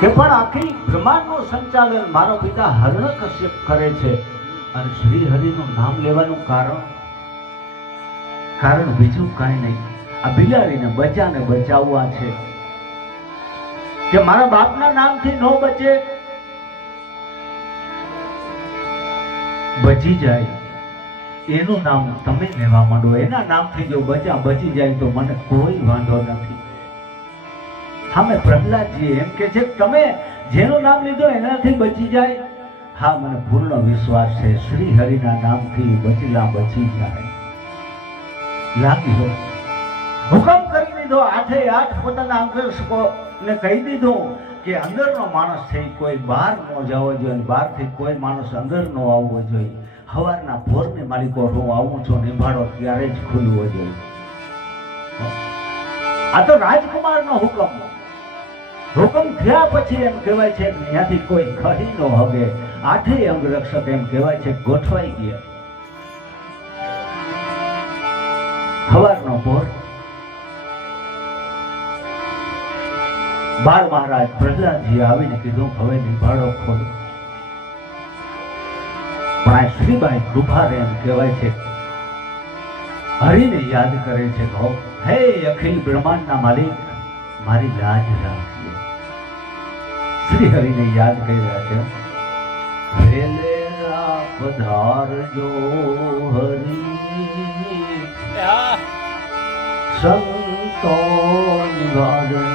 કે પણ આખી બ્રહ્માંડનું સંચાલન મારો પિતા હરણકશ્યપ કરે છે અને શ્રી હરિનું નામ લેવાનું કારણ બીજું કાંઈ નહીં, આ બિલાડીને બચ્ચાને બચાવવા છે કે મારા બાપના નામથી ન બચે, બચી જાય એનું નામ તમે લેવા માંડો, એના નામથી જો બચ્ચા બચી જાય તો મને કોઈ વાંધો નથી. હા, મેં પ્રહલાદજી એમ કે છે તમે જેનું નામ લીધું એનાથી બચી જાય. હા, મને પૂર્ણ વિશ્વાસ છે શ્રી હરિના નામથી બચેલા બચી જાય. લાગ્યો હુકમ કરી દીધો, 8 પોતાના અંગરક્ષકોને કહી દીધું કે અંદરનો માણસ છે કોઈ બહાર ન જવો જોઈએ, બહારથી કોઈ માણસ અંદર ન આવવો જોઈએ. સવારના ભોરની માલિકો હું આવું છું નિભાડો ત્યારે જ ખુલવો જોઈએ. આ તો રાજકુમારનો હુકમ થયા પછી એમ કહેવાય છે ત્યાંથી કોઈ ખરી ન હવે. 8 અંગરક્ષક એમ કહેવાય છે ગોઠવાઈ ગયા. સવારનો ભોર બાળ મહારાજ પ્રહલાદજી આવીને કીધું હવે નિભાડો ખોલો. પણ આ શ્રીબાઈ કૃપારે એમ કહેવાય છે હરિને યાદ કરે છે, હે અખિલ બ્રહ્માંડના માલિક મારી લાજ રાખજો. શ્રી હરિને યાદ કરી રહ્યા છે, વેલેરા પધારજો હરિ સંતો નિવારે,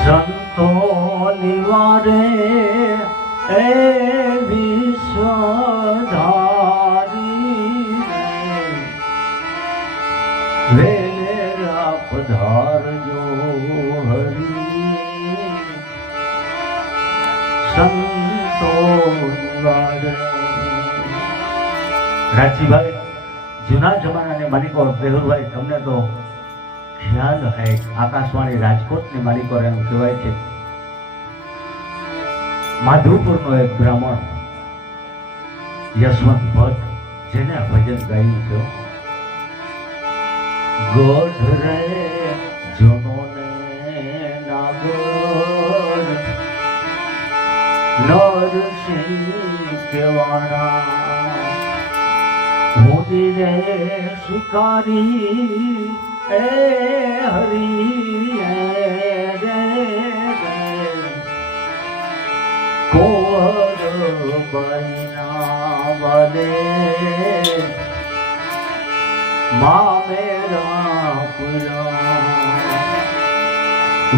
સંતો નિવારે એ વિશ્વધારી વેલેરા પધારજો હરિ સંતો નિવારે. રાજજીભાઈ જૂના જમાનાની માલિકો બેહુરભાઈ તમને તો ખ્યાલ હૈ, આકાશવાણી રાજકોટની માલિકો એમ કહેવાય છે માધવપુરનો એક બ્રાહ્મણ યશવંત ભટ્ટ જેને આ ભજન ગાયું છે, ગોઢ રે જનોને નાગર નરસિંહ કેવાણા મોદી રે શિકારી એ હરી રે કોર બૈના વાલે મા મેરા પુરા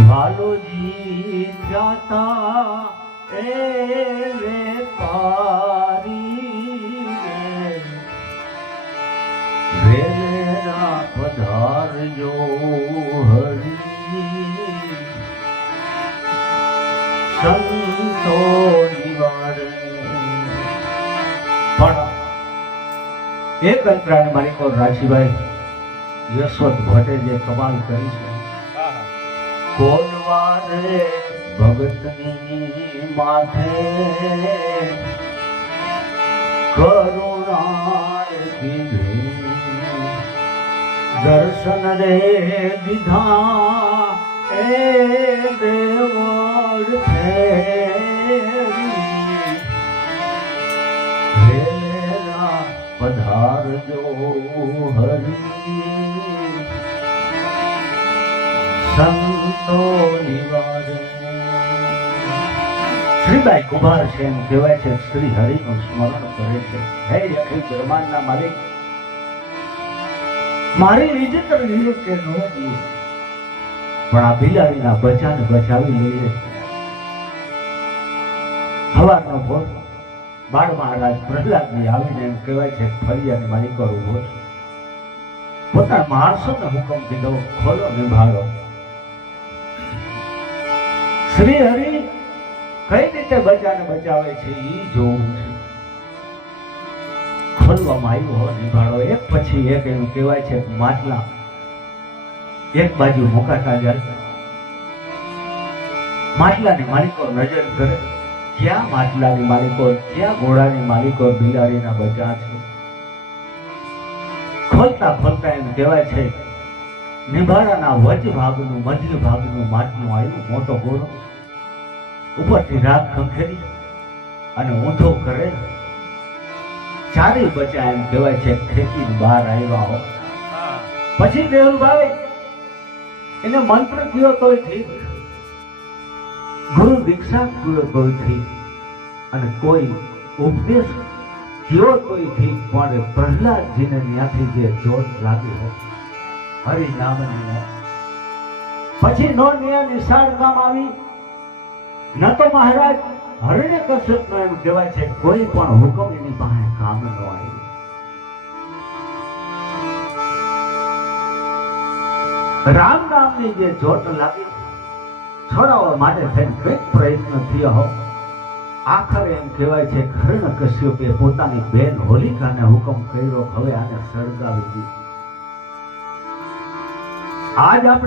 વાલોજી જાતા એ વેપારી વેલેરા પધારજો હરિ સંતો નિવારે. પણ એક અંતરાની માલિકો રાજીભાઈ યશવંત ભટ્ટે જે કમાલ કરી છે, કોનવારે ભગતની માથે કરુણા દીધી, દર્શન રે દીધા એ દેવળ ફેરી વેલેરા પધારજો હરિ સંતો નિવારે. શ્રીબાઈ કુમાર છે એમ કહેવાય છે શ્રી હરિનું સ્મરણ કરે છે, હે અખિલ બ્રહ્માંડના માલિક મારી ઇજ્જત લીધે કે ન દીએ પણ આ બિલાડીના બચ્ચાને બચાવી લઈએ. સવારનો ભોર બાળ મહારાજ પ્રહલાદજી આવીને એમ કહેવાય છે ફરિયાની માલિકો ઉભો છે, પોતાના માણસોને હુકમ કીધો ખોલો નિભાડો. શ્રી હરિ કઈ રીતે બચ્ચાને બચાવે છે એ જોવું છે. ખોલવામાં આવ્યો હો નિભાડો, એક પછી એક એમ કહેવાય છે માટલા એક બાજુ મુકાતા જાય. માટલાની માલિકો નજર કરે, ક્યાં માટલાની માલિકો, ક્યાં ઘોડાની માલિકો બિલાડીના બચ્ચા છે. ખોલતા ખોલતા એમ કહેવાય છે નિભાડાના વચ ભાગનું મધ્ય ભાગનું માટનું આવ્યું મોટો ઘોડો ઉપરથી રાગ ખંખેરી અને ઊંધો કરે. ચારેય બચ્ચા એમ કહેવાય છે ખેતી બહાર આવ્યા હો. પછી દેવભાઈ એને મંત્ર કયો તોય ઠીક, ગુરુ દીક્ષા કયો તોય ઠીક, અને કોઈ ઉપદેશ કયો તોય ઠીક, પણ પ્રહલાદજીને ત્યાંથી જે ચોટ લાગી હો હરિનામની. પછી નો નિશાળ કામ આવી ન તો મહારાજ હરણ્યકશ્યપ નો એમ કહેવાય છે કોઈ પણ હુકમ એની પાસે કામ ન આવ્યું. રામ નામની જે ચોટ લાગી છોડાવવા માટે થઈને કંઈક પ્રયત્ન થયો હો. આખરે એમ કહેવાય છે હરણ્યકશ્યપે પોતાની બેન હોલિકાને હુકમ કર્યો હવે આને સળગાવી દીધી. આજ આપણે